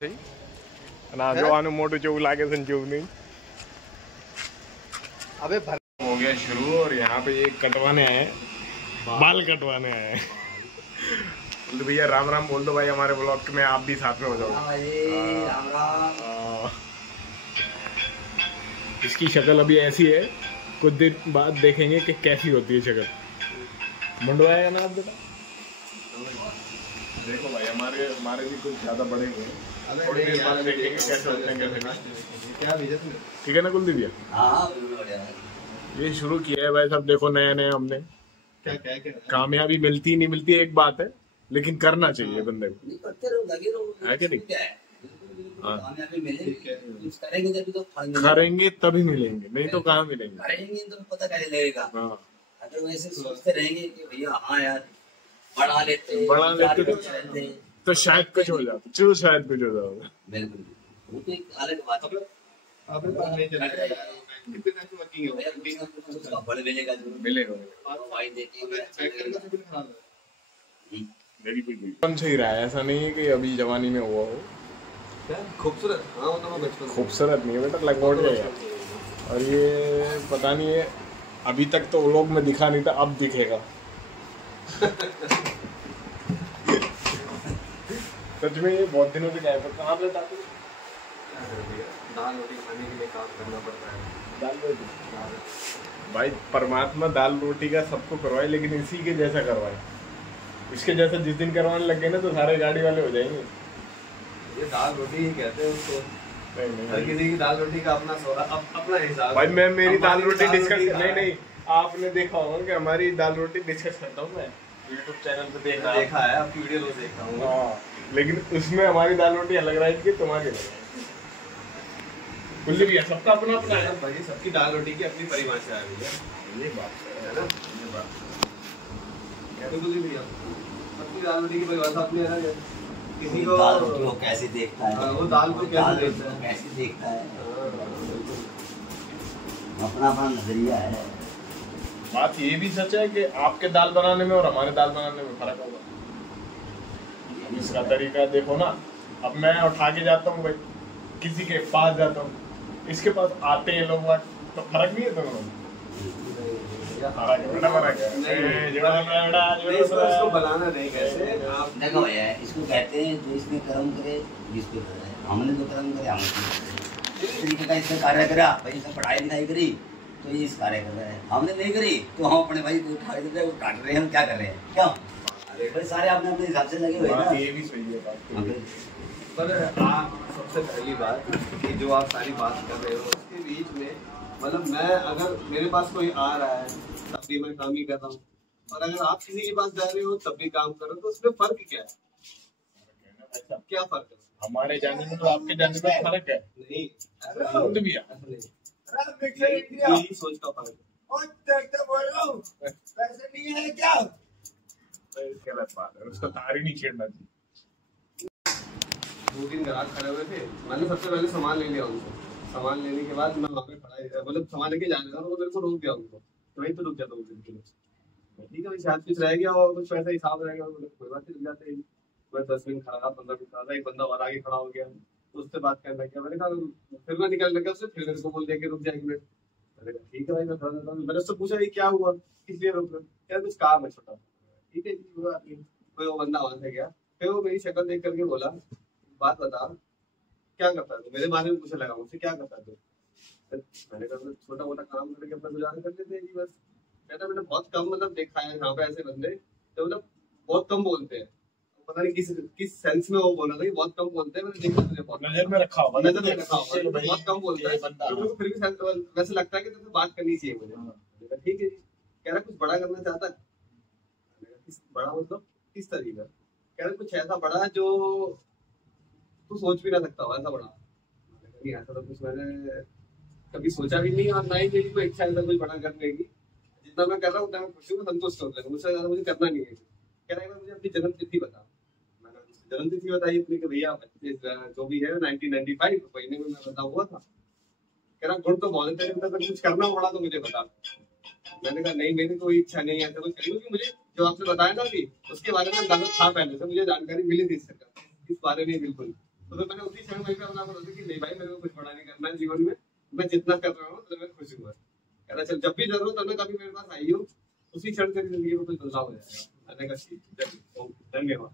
ना जो आनु मोटू चौक लागे संचौक नहीं। अबे भर हो गया शुरू और यहाँ पे ये कटवाने आए, बाल कटवाने आए। बोल दो भैया राम राम बोल दो भाई, हमारे ब्लॉग में आप भी साथ में हो जाओ। राम राम। इसकी शक्ल अभी ऐसी है, कुछ देर बाद देखेंगे कि कैसी होती है शक्ल। मुंडवाएगा ना आप बेटा? देखो भाई हमारे भी कुछ ज्यादा बड़े हुए, थोड़ी देर बाद देखेंगे कैसे होते हैं कैसे नहीं। क्या भेजा तूने? ठीक है ना कुलदीप भैया? हाँ ये शुरू किया है भाई सब, देखो नए नए हमने। क्या कामयाबी मिलती नहीं मिलती एक बात है, लेकिन करना चाहिए बंदे को, करते रहो, लगे रहो, है कि नहीं? कामयाबी मिलेगी, करेंगे जब तो करेंगे तभी मिलेंगे, नहीं तो कहाँ मिलेंगे। करेंगे तो पता कैसे लगेगा। हाँ अगर वैसे सोचते रहेंगे कि भैया हाँ यार बढ़ा लेते तो शायद कुछ हो जाता, चलो शायद कुछ हो जाता। बिल्कुल, वो तो एक अलग बात है। बड़े मिलेगा मिलेगा बचपन से ही रहा है, ऐसा नहीं है कि अभी जवानी में हुआ हो। खूबसूरत, हाँ वो तो मैं बचपन खूबसूरत नहीं है बेटा, लगभग गया। और ये पता नहीं है, अभी तक तो व्लॉग में दिखा नहीं था, अब दिखेगा। सच में ये बहुत दिनों से गायब है। कहाँ पे था? दाल रोटी खाने के लिए काम करना पड़ता है। दाल रोटी भाई, परमात्मा दाल रोटी का सबको करवाए, लेकिन इसी के जैसा करवाए। इसके जैसा जिस दिन करवाने लग गए ना तो सारे गाड़ी वाले हो जाएंगे। ये दाल रोटी ही कहते हैं उसको। नहीं हर किसी की दाल रोटी का अपना हिसाब। भाई मैं मेरी दाल रोटी डिस्कस नहीं, आपने देखा होगा कि हमारी दाल रोटी डिस्कस करता हूँ मैं YouTube चैनल पे, देखा है आपकी वीडियो रोज देखता हूँ। लेकिन उसमें हमारी दाल रोटी अलग रहेगी, तुम्हारी अलग रहेगी। कुलदीप भैया सबका अपना अपना है भाई, सबकी दाल रोटी की अपनी परिभाषा है भैया। ये बात है ना, ये बात कहते कुलदीप भैया, सबकी दाल रोटी की परिभाषा अपनी अलग है। किसी को दाल रोटी को कैसे देखता है, वो दाल को कैसे देखता है, अपना अपना नजरिया है। बात ये भी सच है कि आपके दाल बनाने में और हमारे दाल बनाने में फर्क होगा। इसका तरीका देखो ना, अब मैं उठा के जाता हूँ भाई, किसी के पास जाता हूँ, इसके पास आते हैं लोग, तो फर्क नहीं है दोनों में। इसको बनाना नहीं कैसे आप देखो भैया, इसको कहते हैं जो इसमें कर्म करे जिसको करे। हमने जो कर्म करे हमने इस तरीके का इसमें कार्य करा भाई, इसने पढ़ाई लिखाई करी तो ये इस कार्य कर रहे हैं। हमने नहीं करी तो हम अपने भाई को उठा दे रहे, वो काट रहे हैं, हम क्या कर रहे हैं? क्यों भाई सारे अपने अपने हिसाब से लगे हुए हैं ना। ये भी सही है बात। पर आप सबसे पहली बात कि जो आप सारी बात कर रहे हो उसके बीच में, मतलब मैं अगर मेरे पास कोई आ रहा है तब भी मैं काम ही कर रहा हूँ, और अगर आप किसी के पास जा रहे हो तब भी काम कर रहे हो, तो उसमें फर्क क्या है? क्या फर्क है? हमारे जाने में तो आपके जाने में फर्क है। नहीं, यही सोच का फर्क है। गलत बात है, उसका तार ही नहीं छेड़ना चाहिए। 2-3 ग्राहक खड़े हुए थे, मैंने सबसे पहले सामान ले लिया उनको। सामान लेने के बाद मैं वहाँ पे खड़ा, मतलब सामान लेके जाने था, तो मेरे को रोक दिया उनको, तो वहीं पे रुक जाता हूँ के लिए। ठीक है भाई, शायद कुछ रह गया और कुछ पैसा हिसाब रहेगा, कोई बात नहीं, रुक जाते हैं। मैं 10 मिनट खड़ा था, 15 मिनट खड़ा था, एक बंदा और आगे खड़ा हो गया, तो उससे बात करने लग गया। मैंने कहा, फिर मैं निकलने लगा उससे, फिर मेरे को बोल दिया कि रुक जाए 1 मिनट। मैंने कहा ठीक है भाई, मैं खड़ा रहता हूँ। मैंने उससे पूछा क्या हुआ, किस लिए रोक रहे? क्या कुछ काम है छोटा? ठीक है कोई वो बंदा वहां से गया, फिर वो मेरी शक्ल देख करके बोला, बात बता क्या करता है? तो मेरे बारे में पूछने लगा मुझसे, क्या करता है तू? मैंने कहा छोटा मोटा काम करके अपना गुजारा कर लेते हैं बस। कहता मैंने बहुत कम मतलब देखा है यहाँ पे ऐसे बंदे, तो मतलब बहुत कम बोलते हैं। पता नहीं किस सेंस में वो बोला था कि बहुत कम बोलते हैं, मैंने देखा तुझे बहुत नजर में रखा होगा, बहुत कम बोलता है, तो फिर भी वैसे लगता है कि तुझे बात करनी चाहिए मुझे। ठीक है, कह रहा कुछ बड़ा करना चाहता है? बड़ा मतलब किस तरीका? कह रहे कुछ ऐसा बड़ा है जो तू सोच भी ना सकता हो, ऐसा बड़ा। नहीं, ऐसा तो कुछ मैंने कभी सोचा भी नहीं, और ना ही मेरी कोई इच्छा है कुछ बड़ा करने की। जितना मैं कर रहा हूँ उतना मैं खुश हूँ, संतुष्ट होता है, मुझसे ज्यादा मुझे करना नहीं है। कह रहा है मुझे अपनी जन्म तिथि बता। मैंने जन्म तिथि बताई अपनी कि भैया 25 जो भी है 1995 महीने में मैं बता हुआ था। कह रहा गुण तो बहुत है, कुछ करना पड़ा तो मुझे बता। मैंने कहा नहीं, मेरी कोई इच्छा नहीं है ऐसा कुछ करने की। मुझे जो आपने बताया ना अभी, उसके बारे में अंदाजा था पहले से, मुझे जानकारी मिली थी इस बारे में बिल्कुल। तो मैंने वहीं पे अपना बोलते कि नहीं भाई मेरे को कुछ बड़ा नहीं करना है जीवन में, मैं जितना कर रहा हूँ तो मैं खुश हूँ। कहता चल जब भी जरूरत है ना कभी मेरे पास आई हो, उसी क्षण तेरी जिंदगी में कुछ बदलाव हो जाएगा। मैंने कहा ठीक, धन्यवाद।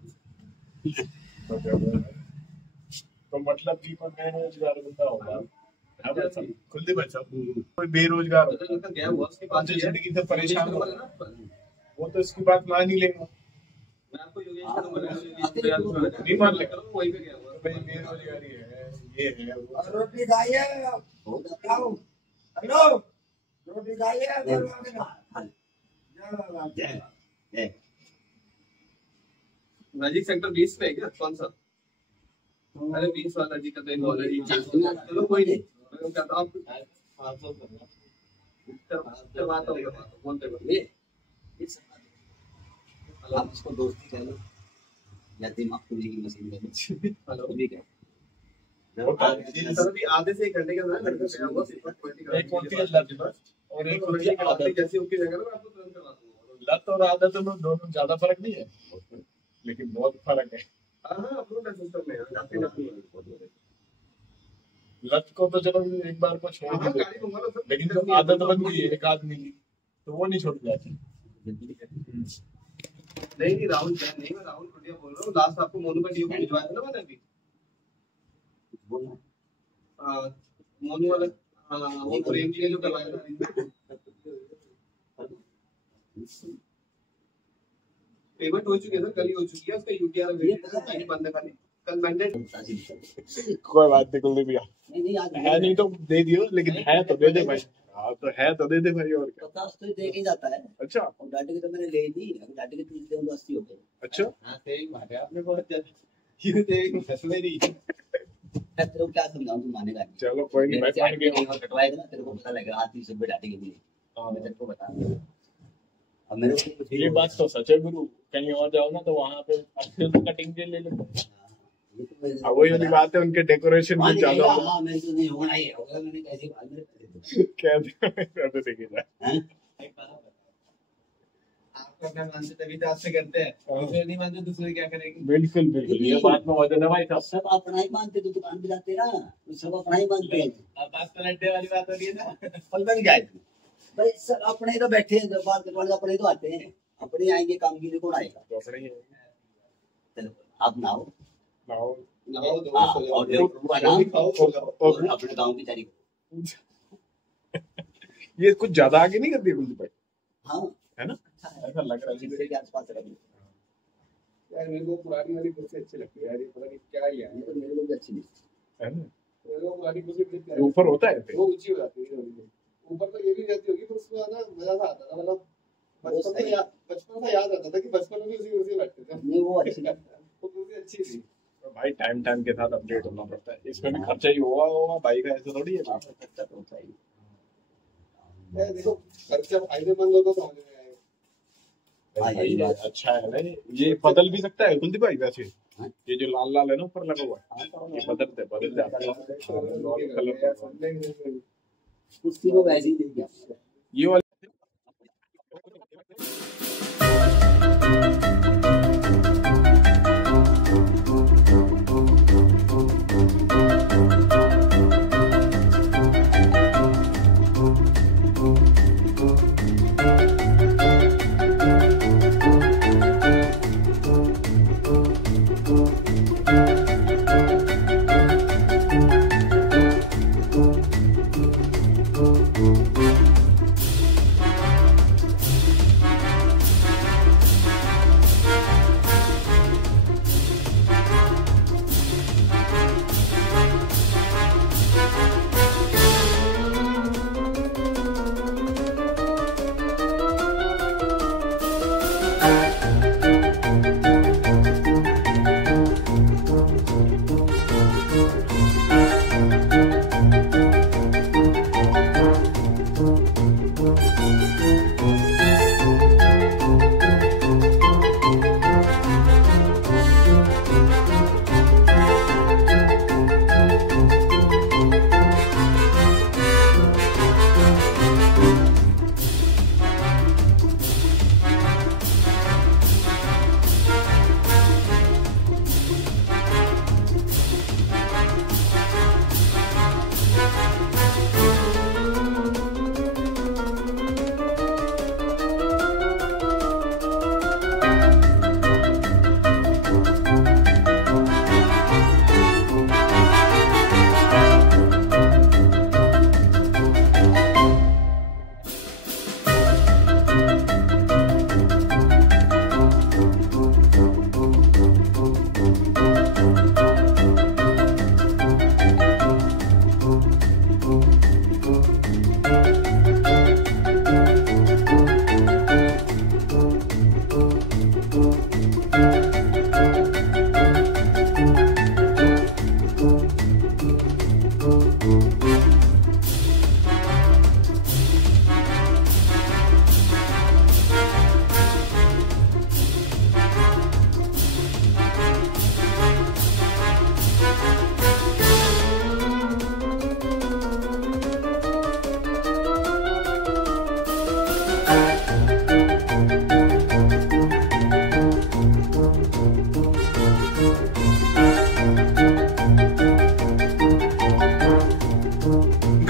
तो मतलब जीवन में रोजगार बंदा होगा कुलदीप भाई साहब, कोई बेरोजगार होता गया हुआ उसके पास जिंदगी से परेशान हो, वो तो इसकी बात मान ही लेगा। मैं आपको योगेश का नंबर नहीं मान लेगा, वहीं पे गया हुआ भाई बेरोजगारी है, ये है वो है। रोटी खाइए, हेलो रोटी खाइए। मैजिक सेक्टर 20 पे है क्या? कौन सा? अरे 20 वाला जी का तो एक ऑलरेडी, चलो कोई नहीं, मैं कहता हूँ करवाता हूँ बोलते बोलते। आप इसको दोस्ती कह लो या दिमाग खुलने की मशीन कह लो। हेलो ठीक है, सर भी आधे से 1 घंटे के अंदर लड़का गया हुआ सिर्फ एक होती है लत और एक होती है आदत। जैसे ओके जगह ना मैं आपको तुरंत करवा दूंगा। लत और आदत में दोनों ज्यादा फर्क नहीं है, लेकिन बहुत फर्क है। हाँ अप्रूव है सिस्टम में, जाते जाते लत को तो चलो एक बार को छोड़ हाँ दे, गाड़ी दूंगा ना सर, लेकिन जब आदत बन गई है एक आदमी की तो वो नहीं छोड़ जाती। नहीं राहुल जैन नहीं, मैं राहुल टुडिया बोल रहा हूँ। लास्ट आपको मोनू का डीओ भिजवाया था ना मैंने अभी, मोनू वाला, वो प्रेम जी ने जो करवाया था। पेमेंट हो चुकी है सर, कल ही हो चुकी है। उसका यूटीआर बंद है खाली, कल मैंडेट। कोई बात नहीं कुलदीप भैया, है नहीं तो दे दियो, लेकिन है तो दे दे भाई। हाँ तो है तो दे दे भाई, और क्या। 50 तो दे के जाता है। अच्छा, और डाटे की तो मैंने ले दी, अब डाटे की 30 दे 80 हो गए। अच्छा हाँ सेविंग बात है, आपने बहुत ये सेविंग फैसले नहीं। मैं तेरे को क्या समझाऊं, तू मानेगा नहीं। चलो कोई नहीं, मैं मान गया। कटवाएगा ना तेरे को पता लगेगा, हाथ 30 रुपए डाटे के लिए। मैं तेरे को बता दूंगा। अब मेरे को कुछ ये बात तो सच है गुरु, कहीं और जाओ ना तो वहाँ पे अच्छे से कटिंग के ले लेते हैं। अब वही वाली बात है, उनके डेकोरेशन में ज्यादा हां मैं तो नहीं होना ही होगा, मैंने कैसे बाद में पैसे दे कैसे देखिए हैं। आप करना मानते तभी तो आपसे करते हैं, दूसरे नहीं मानते दूसरे क्या करेंगे। बिल्कुल बिल्कुल, ये बात में वजन है भाई साहब। सब अपना ही मानते, तो दुकान पे जाते ना तो सब अपना ही मानते हैं। अब बात पलटने वाली बात हो रही है ना। पलटन क्या है भाई, सब अपने ही तो बैठे हैं, बात करने वाले अपने ही तो आते हैं, अपने आएंगे काम के लिए, कौन आएगा। तो अपने ही है। चलो आप नाओ नाओ लगाओ दो और और अपने गांव की तारीख। ये कुछ ज्यादा आगे नहीं करती कुलदीप भाई, हाँ है ना? अच्छा ऐसा लग रहा है है के आसपास रख लो। यार मेरे को पुरानी वाली कुर्सी अच्छी लगती है यार, ये पता नहीं क्या ही है। ये तो मेरे को भी अच्छी नहीं। है ना? मेरे को पुरानी कुर्सी बड़ी प्यारी ये ऊपर होता है पे? वो ऊंची हो जाती है थोड़ी। ऊपर तो ये भी रहती होगी, पर उसमें ना मजा सा आता था। मतलब बचपन से याद आता था कि बचपन में भी उसी कुर्सी बैठते थे। नहीं वो अच्छी नहीं। वो कुर्सी अच्छी थी। तो भाई टाइम के साथ अपडेट होना पड़ता है, इसमें भी खर्चा ही होगा भाई का, ऐसा थोड़ी है। खर्चा तो होता ही। यार देखो खर्चा फायदेमंद हो तो समझ में आएगा। हाँ, भाई यही बात। अच्छा है ना, ये बदल भी सकता है कुलदीप भाई वैसे। हाँ? ये जो लाल लाल है ना ऊपर लगा हुआ है, ये बदल जाता है कलर। कुर्सी को वैसे ही दे दिया। ये वाला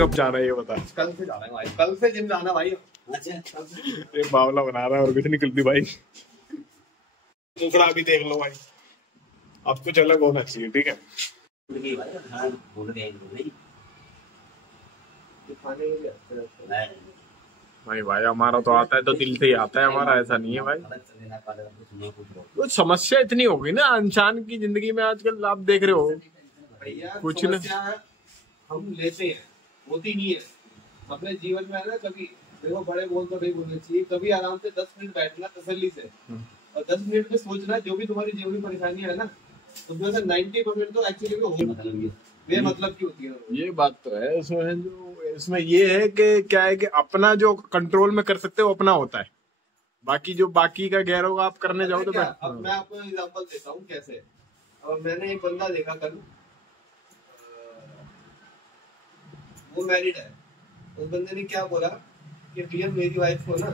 कब जाना है ये बता। कल से जाना है भाई, कल से जिम जाना भाई। अच्छा ये बावला बना रहा है और कुछ निकलती भाई। दूसरा भी देख लो भाई, अब कुछ अलग होना चाहिए, ठीक है। भाई भाई हमारा तो आता है तो दिल से ही आता है हमारा, ऐसा नहीं है भाई। तो समस्या इतनी हो गई ना इंसान की जिंदगी में आजकल, आप देख रहे हो भैया कुछ न हम लेते हैं, होती नहीं है अपने जीवन में, है ना। कभी देखो बड़े बोल तो नहीं बोलना चाहिए, कभी आराम से 10 मिनट बैठना तसल्ली से, और 10 मिनट में सोचना जो भी तुम्हारी जीवन में परेशानियां है ना, उसमें से 90% तो एक्चुअली मतलब की होती है। ये बात तो है उसमें, जो इसमें ये है कि क्या है कि अपना जो कंट्रोल में कर सकते हो अपना होता है, बाकी जो बाकी का गैरों का आप करने जाओ तो अब मैं आपको एग्जांपल देता हूँ कैसे। अब मैंने एक बंदा देखा कल, वो मैरिड है। उस बंदे ने क्या बोला कि भैया मेरी वाइफ को ना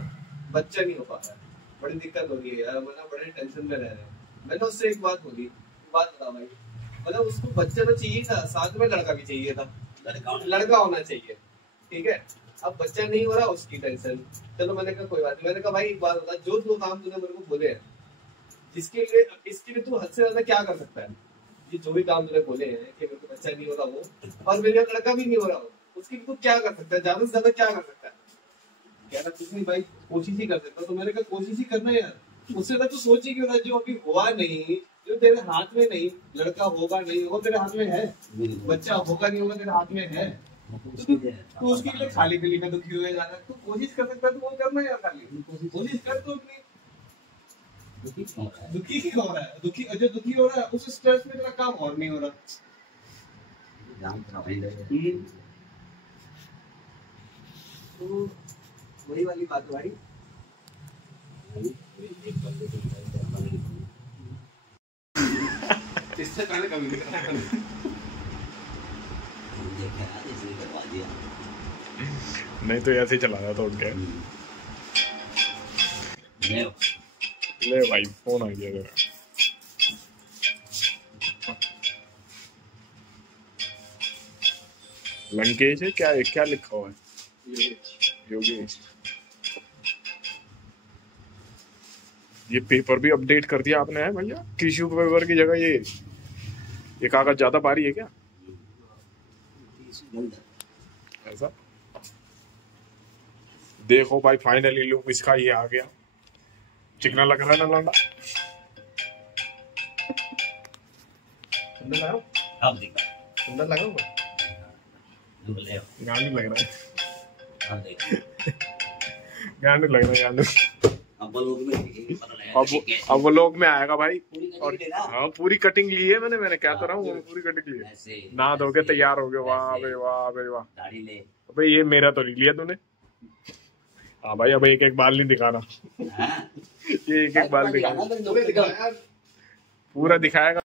बच्चा नहीं हो पा रहा है, बड़ी दिक्कत हो रही है यार, मतलब बड़े टेंशन में रह रहे हैं। मैंने उससे एक बात बोली, बात बता भाई, मतलब उसको बच्चा तो चाहिए था, साथ में लड़का भी चाहिए था, लड़का होना चाहिए, ठीक है। अब बच्चा नहीं हो रहा, उसकी टेंशन। चलो मैंने कहा कोई बात नहीं। मैंने कहा भाई एक बात बता, जो दो काम तूने मेरे को बोले हैं, इसके लिए तू हद से ज्यादा क्या कर सकता है? ये जो भी काम तूने बोले हैं कि मेरे को बच्चा नहीं हो रहा वो, और मेरे लड़का भी नहीं हो रहा हो, उसके लिए तू क्या कर सकता है? ज्यादा से ज्यादा क्या कर सकता है? कह रहा कुछ नहीं भाई, कोशिश ही कर सकता। तो मैंने कहा कोशिश ही करना यार, उससे ज्यादा तू सोच ही क्यों रहा? जो अभी हुआ नहीं, जो तेरे हाथ में नहीं, लड़का होगा नहीं होगा तेरे हाथ में है, बच्चा होगा नहीं होगा तेरे हाथ में है, तो उसके लिए खाली पीली में दुखी हुए जाना। तू कोशिश कर सकता है तो वो करना यार, खाली कोशिश कर। तो अपनी दुखी क्यों हो रहा है? जो दुखी हो रहा है उस स्ट्रेस में तेरा काम और नहीं हो रहा। तो वही वाली बात है भाई। इससे पहले कभी नहीं करना। नहीं तो ऐसे ही चला जाता उठ के। ले भाई फोन आ गया तेरा। लंकेश है क्या? क्या लिखा हुआ है? योगेश। ये पेपर भी अपडेट कर दिया आपने है भैया? टिश्यू पेपर की जगह ये कागज ज्यादा भारी है क्या? ऐसा देखो भाई, फाइनली लुक इसका ये आ गया। चिकना लग रहा है ना लौंडा? सुंदर लगा, सुंदर लगा, गांडू लग रहा है, गांडू लग रहा है, गांडू। अब वो लोग में आएगा भाई। और हाँ पूरी कटिंग ली है मैंने क्या तो रहा हूँ, पूरी कटिंग ली है, नहा धो के तैयार हो गए। वाह भाई वाह भाई वाह भाई, ये मेरा तो नहीं लिया तूने। हाँ भाई अब एक एक बाल नहीं दिखाना। ये एक एक बाल दिखाना, पूरा दिखाएगा।